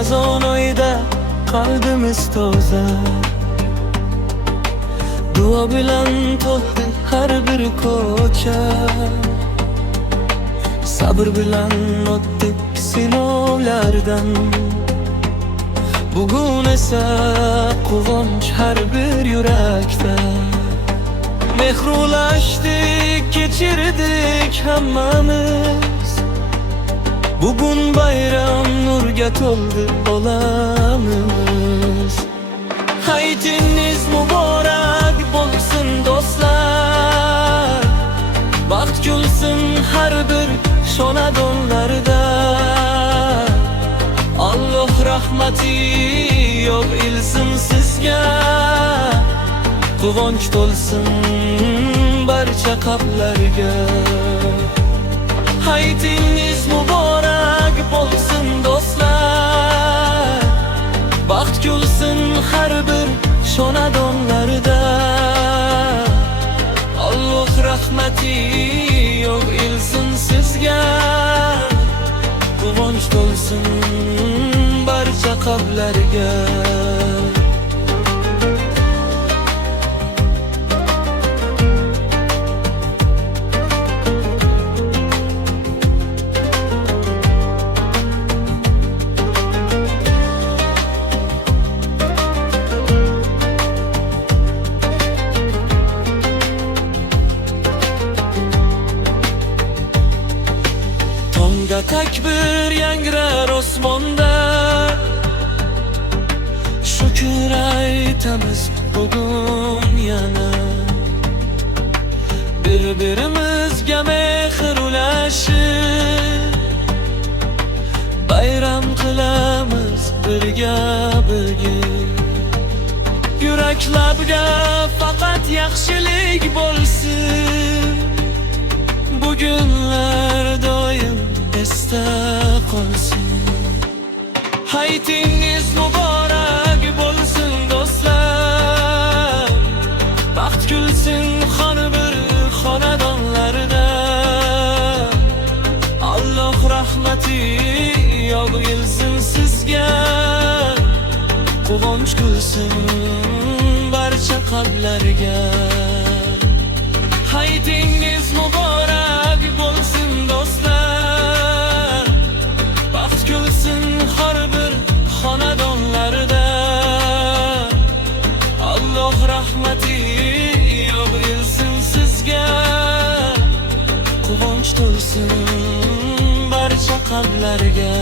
Ramazon oyida qalbimiz toza, duo bilan to'ldi har bir ko'cha. Sabr bilan o'tdik sinovlardan, bugun esa quvonch har bir yurakda. Mehrulashdik, kechirdik hammamiz, bugun bayram nurga to'ldi olamimiz. Hayitiniz muborak bo'lsin do'stlar, baxt kulsin har bir xonadonlarda. Alloh rahmati yog'ilsin sizga, quvonch to'lsin barcha qalblarga. Hayitingiz muborak bo'lsin do'stlar, baxt kulsin har bir xonadonlarda. Alloh rahmati yog'ilsin sizga, quvonch to'lsin barcha qalblarga. Takbir yangrar osmonda, shukr aytamiz bugun yana. Bir-birimizga mehr ulashib, bayram qilamiz birga birga. Yuraklarga faqat yaxshilik bo'lsin, bugunlar doim esda qolsin. Hayitingiz muborak bo'lsin do'stlar, baxt kulsin har bir xonadonlarda. Alloh rahmati yog'ilsin sizga, quvonch kulsin barcha qalblarga. Hayitingiz muborak bo'lsin do'stlar, baxt kulsin har bir xonadonlarda. Alloh rahmati yog'ilsin sizga, quvonch to'lsin barcha qalblarga.